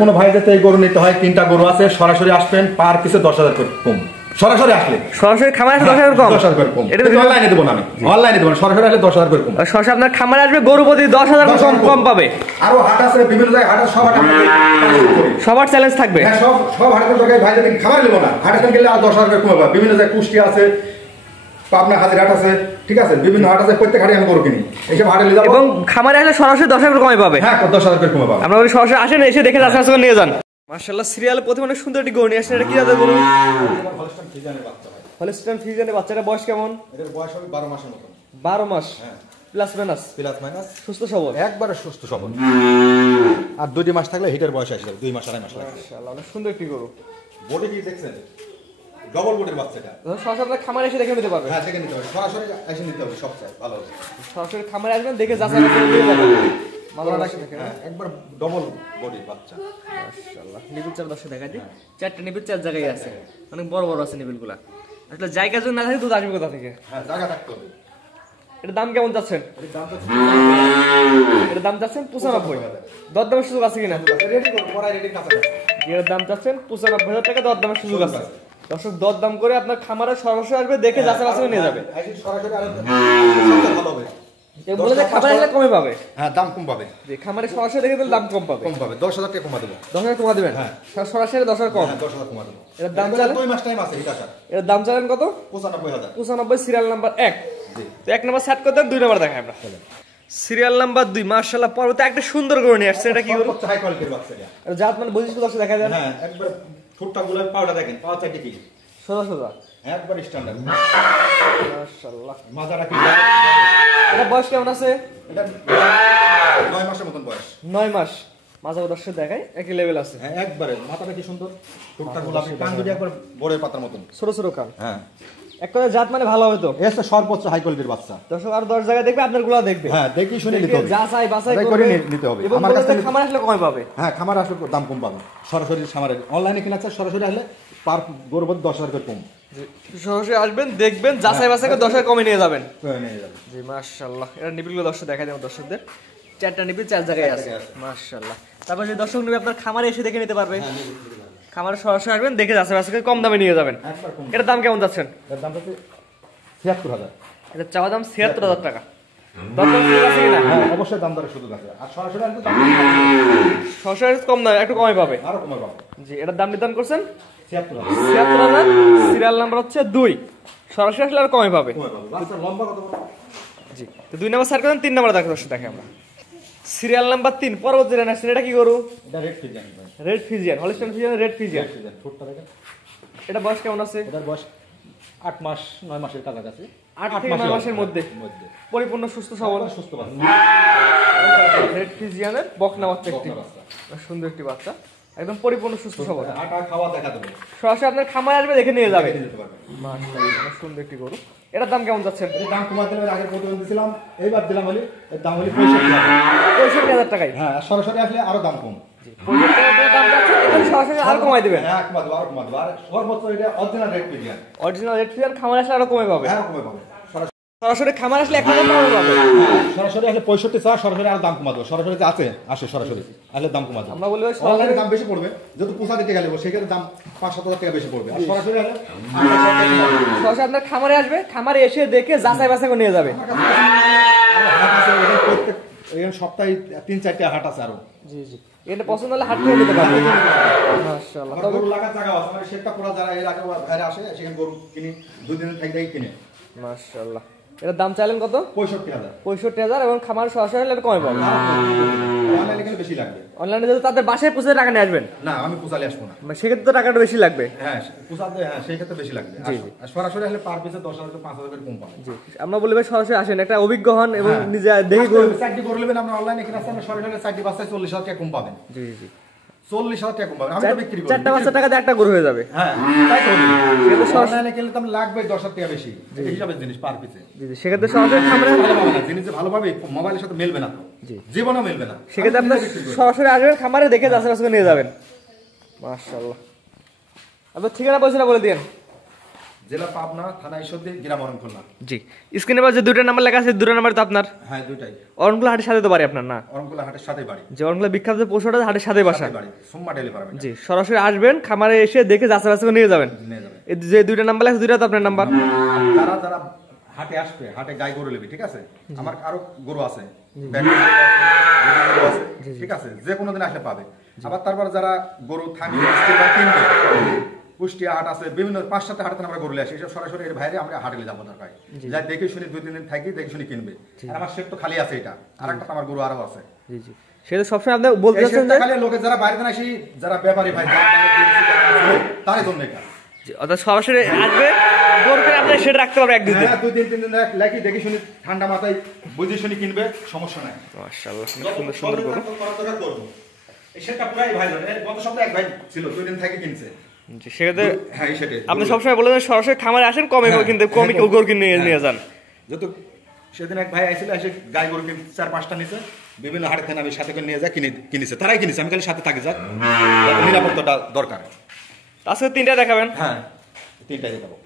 কোনো ভাই যাতে এই গরু নিতে হয়, 3টা গরু আছে, সরাসরি আসবেন, পার পিছে 10,000 করে কম। সরাসরি আসলে সরাসরি খামারে আসলে 10,000 কম, 10,000 করে কম। এটা অনলাইনে দেব না, আমি অনলাইনে দেব না, সরাসরি আসলে 10,000 করে কম। সরাসরি আপনার খামারে আসবে, গরু প্রতি 10,000 কম পাবে। আরো হাট আছে বিভিন্ন জায়গায়, হাট সব হাট সবার চ্যালেঞ্জ থাকবে। হ্যাঁ, সব হাটের জায়গায় ভাই যদি খামার নেব না, হাটে গেলে আর 10,000 করে কমে পাবে। বিভিন্ন জায়গায় কুষ্টিয়া আছে, পাবনা হাজিরহাট আছে, ঠিক আছে, বিভিন্ন হাট আছে, প্রত্যেক হাটে আমি গরু কিনি। এইসব হাটে নিয়ে যাব এবং খামারে আসলে সরাসরি 10,000 করে কমে পাবে। হ্যাঁ, 10,000 করে কমে পাবে। আমরা সরাসরি আসেন, এসে দেখে যাচাই করে নিয়ে যান। মাশাআল্লাহ, সিরিয়ালে প্রথমে অনেক সুন্দর একটি গরু নিয়ে আসেন। এটা কি জাতের গরু? হলস্টাইন ফ্রিজিয়ানের বাচ্চা ভাই। হলস্টাইন ফ্রিজিয়ানের বাচ্চাটা বয়স কেমন? এটার বয়স হবে 12 মাসের মতো। 12 মাস? হ্যাঁ, প্লাস মাইনাস সুস্থ সবল, একবারে সুস্থ সবল। আর 2 মাস থাকলে হিটের বয়স আসে যাবে, 2 মাস 2.5 মাস লাগে। মাশাআল্লাহ, অনেক সুন্দর একটি গরু। বডি কি দেখছেন? ডবল বডির বাচ্চাটা। সরাসরি আপনার খামারে এসে দেখে নিতে পারবে। হ্যাঁ, দেখে নিতে হবে, সরাসরি এসে নিতে হবে, সবচেয়ে ভালো হবে। সরাসরি খামারে আসবেন, দেখে যাচাই করে নিয়ে যাবেন। হ্যাঁ, একবার ডবল বডির বাচ্চা। মাশাআল্লাহ, নিবিল চার দশে দেখা যায়, 4টা নিবিল 4 জায়গায় আছে, অনেক বড় বড় আছে নিবিলগুলা। আসলে জায়গা যদি না থাকে দুধ আসবে কোথা থেকে? হ্যাঁ, জায়গা থাকতে হবে। এটার দাম কেমন যাচ্ছেন? এটার দাম চাচ্ছেন 95,000। দরদামের সুযোগ আছে কিনা? রেডি করব, পড়াই রেডি কাছাকাছি। এর দাম চাচ্ছেন 95,000 টাকা, দরদামের সুযোগ আছে। দর্শক দরদাম করে আপনার খামারে সরাসরি আসবে, দেখে যাচাই বাছাই নিয়ে যাবে। সরাসরি আরো ভালো হবে। এই বলে যে খামারে আসলে কমে পাবে। হ্যাঁ, দাম কম পাবে। যে খামারে সরাসরি দেখে দিলে দাম কম পাবে। 10,000 টাকা কমা দেব। 10,000 কমা দিবেন? হ্যাঁ, সরাসরি 10,000 কম। হ্যাঁ, 10,000 কমা দেব। এর দাম চালেন 2 মাস টাইম আছে এটা স্যার। এর দাম চালেন কত? 95,000। 95, সিরিয়াল নাম্বার 1। জি, তো 1 নাম্বার সেট করে দেন, 2 নাম্বার দেখাই আমরা। Serial number 2। মাশাআল্লাহ, পরবর্তী একটা সুন্দর গরু নিয়ে আসছে। এটা কি গরু? হাই কোয়ালিটির বাচ্চা এটা। আর জাত মানে বৈশিষ্ট্য দর্শক দেখা যায়। হ্যাঁ, একবার ঠোঁটটা গুলো পাউডার দেখেন, পাওয়া চাই কি সোজা সোজা, একবার স্ট্যান্ডার্ড। মাশাআল্লাহ। মাজাটা কি? এটা বয়স কেমন আছে? এটা 9 মাসের মতন বয়স। 9 মাস। মাজা দর্শক দেখায়, একই লেভেল আছে। হ্যাঁ, একবারে মাথাটা কি সুন্দর, ঠোঁটটা গোলাপি, কান দুটি একবার বড়ের পাতার মতন, ছোট ছোট কান। হ্যাঁ, এক কথা জাত মানে ভালো হবে তো। এসে সর্বোচ্চ হাই কোয়ালিটির বাচ্চা। দর্শক আর 10 জায়গায় দেখবে, আপনার গুলা দেখবে। হ্যাঁ, দেখি শুনে নিতে হবে, যাচাই বাছাই করে নিতে হবে। এবং আমার কাছে খামার আসলে কম পাবে। হ্যাঁ, খামার আসলে দাম কম পাবে। সরাসরি খামারে অনলাইনে কিনা আছে, সরাসরি আসলে পার গরু 10,000 করে কম। সরাসরি আসবেন, দেখবেন, যাচাই বাছাই করে 10,000 কমে নিয়ে যাবেন। নিয়ে যাবে। জি, মাশাআল্লাহ। এটা নিবিলগুলো দর্শক দেখাই দেব দর্শকদের। 4টা নিবিল 4 জায়গায় আছে, মাশাআল্লাহ। তারপর যদি দর্শক নিবে আপনার খামারে এসে দেখে নিতে পারবে। খামারে সরাসরি আসবেন, দেখে যাচাই বাছাই করে কম দামে নিয়ে যাবেন। এটার দাম কেমন যাচ্ছেন? এর দাম হচ্ছে 76,000। এটা চাওয়া দাম 76,000 টাকা। দরদাম সুযোগ আছে কিনা? হ্যাঁ, অবশ্যই দাম দরের সুযোগ আছে। আর সরাসরি আসলে দাম সরাসরি কম দাম, একটু কমে পাবে। আরো কমে পাবে। জি, এটার দাম নির্ধারণ করছেন 76,000। 76,000। সিরিয়াল নাম্বার হচ্ছে 2। সরাসরি আসলে আর কমে পাবে। কমে পাবে। বাচ্চার লম্বা কত বড়? জি, তো 2 নাম্বার সার করেন, 3 নাম্বার দেখে আমরা। Serial number 3। পরবর্তী যেটা নেক্সট, এটা কি গরু? এটা রেড ফ্রিজিয়ান ভাই। Red Friesian, Holstein Friesian, red Friesian. ঠোঁটটা দেখেন। এটা বয়স কেমন আছে? এটার বয়স 8 মাস 9 মাসের কাছাকাছি। 8 থেকে 9 মাসের মধ্যে পরিপূর্ণ সুস্থ সবল সুস্থ বাচ্চা। রেড ফ্রিজিয়ানের বকনা বাচ্চা, একটি সুন্দর একটি বাচ্চা, একদম পরিপূর্ণ সুস্থ সবল। আটা খাওয়া দেখা দেবে, সরাসরি আপনার খামারে আসবে, দেখে নিয়ে যাবে। নিতে পারবে। মাশাআল্লাহ, সুন্দর একটি গরু। এটার দাম কেমন যাচ্ছে? এর দাম কমা দিলাম, আগে প্রতিদিন দিছিলাম, এইবার দিলাম বলি এর দাম হলো 65,000। 65,000 টাকায়। হ্যাঁ, সরাসরি আসলে আরো দাম কম। 65,000 দাম যাচ্ছে, এটা সরাসরি আর কমাই দিবেন। হ্যাঁ, কমা দেব, আরো কমা দেব। আর সর্বোচ্চ এটা original red Friesian. Original red Friesian খামারে আসলে আরো কমে পাবে। হ্যাঁ, কমে পাবে। সরাসরি খামার আসলে 1,000 কমে পাবে। সরাসরি আসলে 65 চা, সরাসরি আর দাম কমা দেব। সরাসরি যে আছে আসে, সরাসরি আসলে দাম কমা দেব। আমরা বলি অনলাইনে দাম বেশি পড়বে, যেহেতু পোষা দিতে গেলে সেখানে দাম 5-7,000 টাকা বেশি পড়বে। আর সরাসরি হলে সরাসরি আপনার খামারে আসবে, খামারে এসে দেখে যাচাই বাছাই করে নিয়ে যাবে। হাট আছে প্রত্যেক এখানে সপ্তাহে 3-4টা হাট আছে আরো। জি জি, এটা পছন্দ হলে হাট থেকে নিতে পারবে। মাশাআল্লাহ। আমার গরু লাগার জায়গা আছে, মানে শেখটা পুরা যারা এর আগে বাইরে আসে সেখানে গরু কিনি, 2 দিনের থেকে কিনে। মাশাআল্লাহ। এটার দাম চাইলেন কত? 65,000। 65,000 এবং খামার সরাসরি হলে এটা কমে পাবে। অনলাইনে গেলে বেশি লাগবে। অনলাইনে যদি তাদের বাসায় পৌঁছে টাকা নিয়ে আসবেন, না, আমি পোষালে আসবো না। সেক্ষেত্রে তো টাকাটা বেশি লাগবে। হ্যাঁ, পোষাতে হ্যাঁ সেই ক্ষেত্রে বেশি লাগবে। আর সরাসরি হলে পার পিসে 10,000 5,000 করে কম পাবে। জি, আমরা বলি ভাই সরাসরি আসেন, একটা অভিজ্ঞ হন এবং নিজে দেখে গরু। চারটি গরু নেবেন আমরা অনলাইনে কিনে আসলে আমরা সরাসরি 4টি বাচ্চায় 40,000 টাকা কম পাবেন। জি জি, 40,000 টাকা কম পাবেন। আমি তো বিক্রি করি 4টা বাচ্চা টাকাতে একটা গরু হয়ে যাবে। হ্যাঁ, তাই তো কিন্তু অনলাইনে কিনলে তো লাগবে 10,000 টাকা বেশি। এই হিসাবে জিনিস পার পিসে। জি জি, সেক্ষেত্রে সরাসরি খামারে ভালো পাবে না, জিনিস যে ভালোভাবে মোবাইলের সাথে মিলবে না। জি, জীবনে মিলবে না। সেক্ষেত্রে আপনি সরাসরি আসবেন, খামারে দেখে যাচাই বাছাই করে নিয়ে যাবেন। মাশাআল্লাহ। আপনার ঠিকানা পয়সাটা বলে দিন। জেলা পাবনা, থানা ঈশ্বরদী, গ্রাম অরণখোলা। জি, স্ক্রিনে যে দুটো নাম্বার লেখা আছে, দুটো নাম্বার তো আপনার? হ্যাঁ, দুইটাই। অরণখোলা হাটের সাথে তো বাড়ি আপনার না? অরণখোলা হাটের সাথে বাড়ি। যে অরণখোলা বিখ্যাত যে পশুটা হাটের সাথে বাসা। বাড়ি সোমবার ডেলি পারবেন। জি, সরাসরি আসবেন, খামারে এসে দেখে যাচাই বাছাই করে নিয়ে যাবেন। এই যে দুইটা নাম্বার আছে, দুইটা তো আপনার নাম্বার। যারা যারা হাটে আসবে, হাটে গাই গরু নেবে, ঠিক আছে, আমার আরো গরু আছে, ঠিক আছে, যে কোনো দিন আসলে পাবে। আবার তারপর যারা গরু থামিয়ে কিনবে, কুষ্টিয়া হাট আছে, বিভিন্ন 5-7 হাটে আমরা গরু আসি, এসব সরাসরি এর বাইরে আমরা হাটে যাবো দরকার, যা দেখে শুনি 2-3 দিন থাকি, দেখে শুনি কিনবে। আর আমার সেট তো খালি আছে, এটা আর একটা আমার গরু আরো আছে। জি জি, সেটা সবসময় আপনি বলতে চাচ্ছেন যে খালি লোকে যারা বাইরে থেকে আসি, যারা ব্যাপারী ভাই, তার জন্য এটা। অর্থাৎ সরাসরি আসবে, দরকার আপনি সেটা রাখতে পারবে এক দুই দিন। হ্যাঁ, 2-3 দিন লাগি, দেখে শুনি ঠান্ডা মাথায় বুঝে শুনি কিনবে, সমস্যা নাই। মাশাআল্লাহ, সুন্দর সুন্দর গরু। এই সেটটা পুরাই ভাই জানে, গত সপ্তাহে এক ভাই ছিল, 2 দিন থেকে কিনছে। জি, সেটাতে হ্যাঁ, এই সেটে আপনি সবসময় বলেন সরাসরি খামারে আসেন, কমে কিন্তু কমই গরু কিনে নিয়ে যান। যত সেদিন এক ভাই আইছিল, এসে গাই গরু 4-5টা নিছে, বিভিন্ন হাটে থেকে আমি সাথে করে নিয়ে যা কিনেছে, তারাই কিনেছে, আমি খালি সাথে থাকি, যাক নিরাপত্তাটা দরকার। আজকে 3টা দেখাবেন? হ্যাঁ, 3টাই দেখাবো।